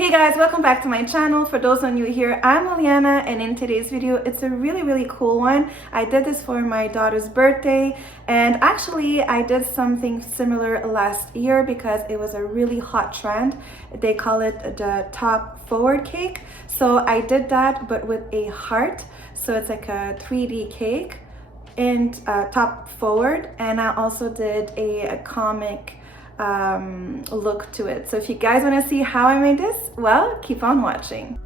Hey guys, welcome back to my channel. For those of you here, I'm Liliana, and in today's video it's a really cool one. I did this for my daughter's birthday, and actually I did something similar last year because it was a really hot trend. They call it the top forward cake. So I did that but with a heart, so it's like a 3D cake and top forward, and I also did a comic look to it. So if you guys want to see how I made this, well, keep on watching.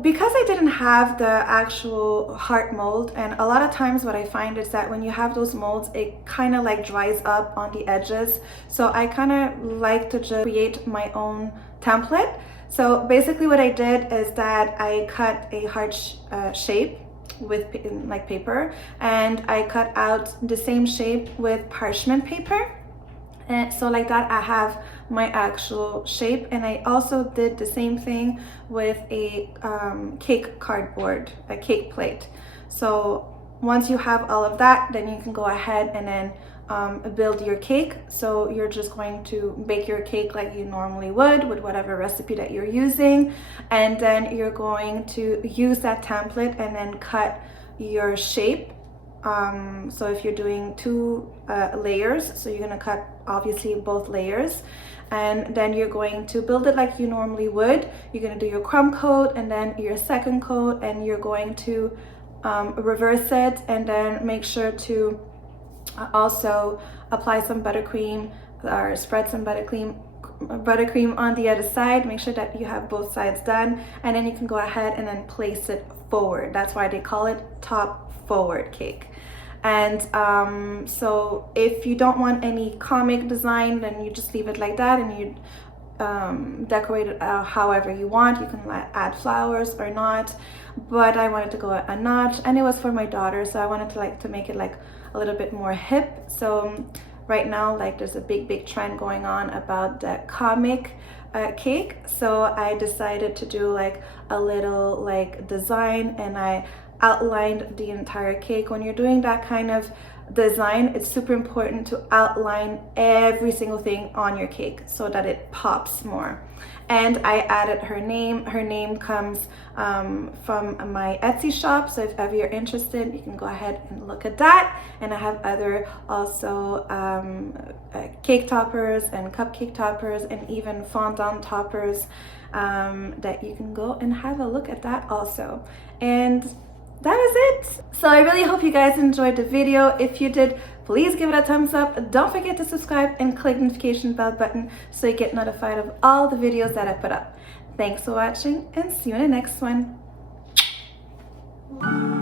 Because I didn't have the actual heart mold, and a lot of times what I find is that when you have those molds, it kind of like dries up on the edges. So I kind of like to just create my own template. So basically what I did is that I cut a heart shape with like paper, and I cut out the same shape with parchment paper. And so like that I have my actual shape, and I also did the same thing with a cake cardboard, a cake plate. So once you have all of that, then you can go ahead and then build your cake. So you're just going to bake your cake like you normally would with whatever recipe that you're using, and then you're going to use that template and then cut your shape. So if you're doing two layers, so you're gonna cut obviously both layers, and then you're going to build it like you normally would. You're gonna do your crumb coat and then your second coat, and you're going to reverse it, and then make sure to also apply some buttercream or spread some buttercream on the other side. Make sure that you have both sides done, and then you can go ahead and then place it forward. That's why they call it top forward cake. And so if you don't want any comic design, then you just leave it like that, and you decorate it however you want. You can add flowers or not, but I wanted to go a notch, and it was for my daughter, so I wanted to make it like a little bit more hip. So right now, like, there's a big trend going on about the comic cake, so I decided to do like a little like design, and I outlined the entire cake. When you're doing that kind of design, it's super important to outline every single thing on your cake so that it pops more. And I added her name. Her name comes from my Etsy shop, so if ever you're interested, you can go ahead and look at that. And I have other also cake toppers and cupcake toppers and even fondant toppers that you can go and have a look at that also. And that was it. So I really hope you guys enjoyed the video. If you did, please give it a thumbs up. Don't forget to subscribe and click the notification bell button so you get notified of all the videos that I put up. Thanks for watching, and see you in the next one. you.